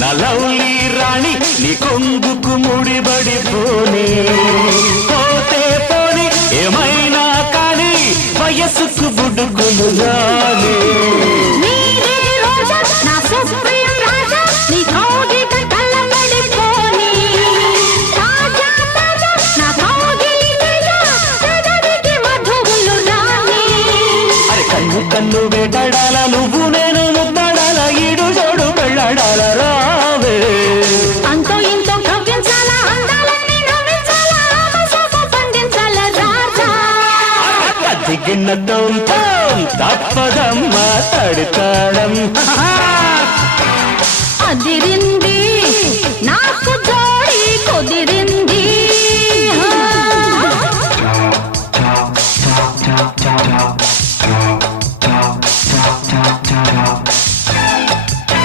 నా లవ్లీ రాణి నీ కొంగుకు ముడిబడిపోనే పోతే పోని ఏమైనా కానీ వయసుకు బుడుకులు రానే కన్ను వేటాడాల నువ్వు నేను ముద్దాడాల ఈడు జోడు వెళ్ళాడాల రావే అంతో ఇంతో కవ్వించాలా అందాలన్నీ నవ్వించాలా పండించాలా రాజా దిగిన్నతో తప్పదమ్మా తడితాడం అదిరిన